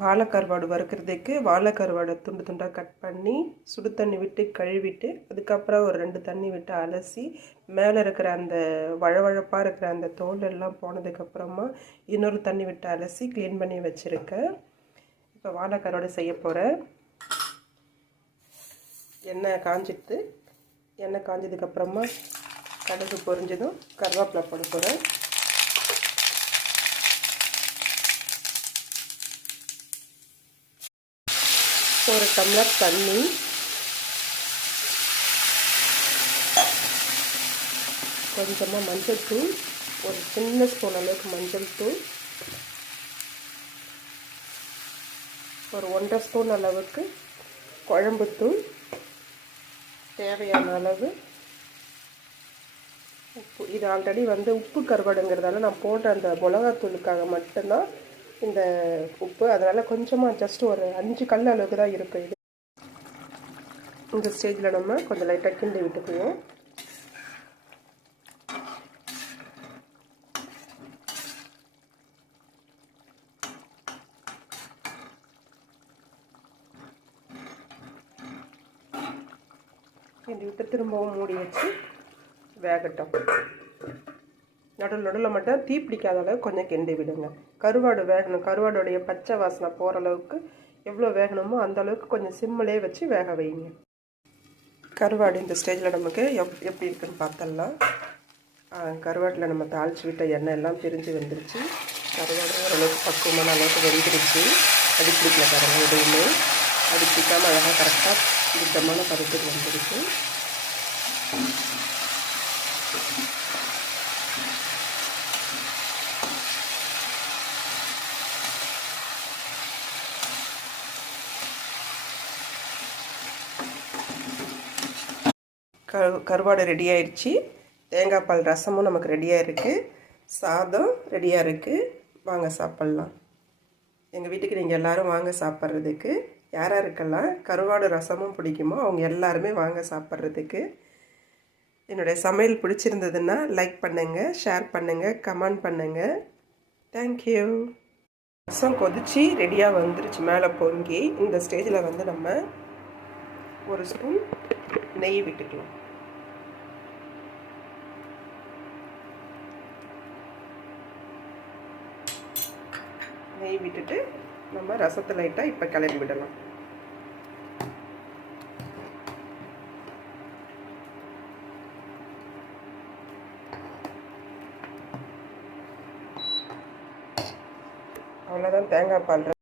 வாழைக்கருவாடு வறுக்கிறதுக்கு வாழைக்கருவாடை துண்டு துண்டாக கட் பண்ணி சுடு தண்ணி விட்டு கழுவிட்டு அதுக்கப்புறம் ஒரு 2 தண்ணி விட்டு அலசி மேலே இருக்கிற அந்த வழவழப்பாக இருக்கிற அந்த தோல் எல்லாம் போனதுக்கப்புறமா இன்னொரு தண்ணி விட்டு அலசி க்ளீன் பண்ணி வச்சுருக்கேன். இப்போ வாழைக்கருவாடு செய்ய போகிறேன். எண்ணெய் காஞ்சிட்டு எண்ணெய் காஞ்சதுக்கப்புறமா கடுகு பொரிஞ்சதும் கருவேப்பிலை போட போகிறேன். ஒரு டம்ளர் தண்ணி, கொஞ்சமாக மஞ்சள் தூள், ஒரு சின்ன ஸ்பூன் அளவுக்கு மஞ்சள் தூள், ஒரு 1.5 ஸ்பூன் அளவுக்கு குழம்புத்தூள், தேவையான அளவு உப்பு. இது ஆல்ரெடி உப்பு கருவாடுங்கிறதால நான் போடுற அந்த மிளகாத்தூளுக்காக மட்டும்தான் இந்த உப்பு. அதனால் கொஞ்சமாக ஜஸ்ட் ஒரு 5 கல் அளவுக்கு தான் இருக்கும் இது. இந்த ஸ்டேஜில் நம்ம கொஞ்சம் லைட்டாக கிண்டி விட்டுக்குவோம். கிண்டி விட்டு திரும்பவும் மூடி வச்சு வேகட்டும். நடுவில் மட்டும் தீ பிடிக்காத அளவுக்கு கொஞ்சம் கிண்டி விடுங்க. கருவாடு வேகணும். கருவாடுடைய பச்சை வாசனை போகிற அளவுக்கு எவ்வளோ வேகணுமோ அந்த அளவுக்கு கொஞ்சம் சிம்மிலே வச்சு வேக வைங்க. கருவாடு இந்த ஸ்டேஜில் நமக்கு எப்படி இருக்குன்னு பார்த்தலாம். கருவாட்டில் நம்ம தாளித்து விட்ட எண்ணெய் எல்லாம் பிரிஞ்சு வந்துருச்சு. கருவாடு ஓரளவுக்கு பக்குவமான அளவுக்கு வெந்துருச்சு. அடி பிடிக்கல பாருங்கள், எதுவுமே அடி பிடிக்காமல் அழகாக கரெக்டாக சுத்தமான பதத்துக்கு வந்துருச்சு. கருவாடு ரெடி ஆயிடுச்சு. தேங்காய் பால் ரசமும் நமக்கு ரெடியாக இருக்குது. சாதம் ரெடியாக இருக்குது. வாங்க சாப்பிட்லாம். எங்கள் வீட்டுக்கு நீங்கள் எல்லோரும் வாங்க சாப்பிட்றதுக்கு. யாராருக்கெல்லாம் கருவாடு ரசமும் பிடிக்குமோ அவங்க எல்லாருமே வாங்க சாப்பிட்றதுக்கு. என்னுடைய சமையல் பிடிச்சிருந்ததுன்னா லைக் பண்ணுங்கள், ஷேர் பண்ணுங்கள், கமெண்ட் பண்ணுங்கள். தேங்க்யூ. ரசம் கொதிச்சு ரெடியாக வந்துருச்சு மேலே பொங்கி. இந்த ஸ்டேஜில் நம்ம 1 ஸ்பூன் நெய் விட்டுக்கலாம். நெய் விட்டுட்டு நம்ம ரசத்தை லைட்டாக இப்போ கிளறி விடலாம். அவ்வளோதான் தேங்காய் பால்.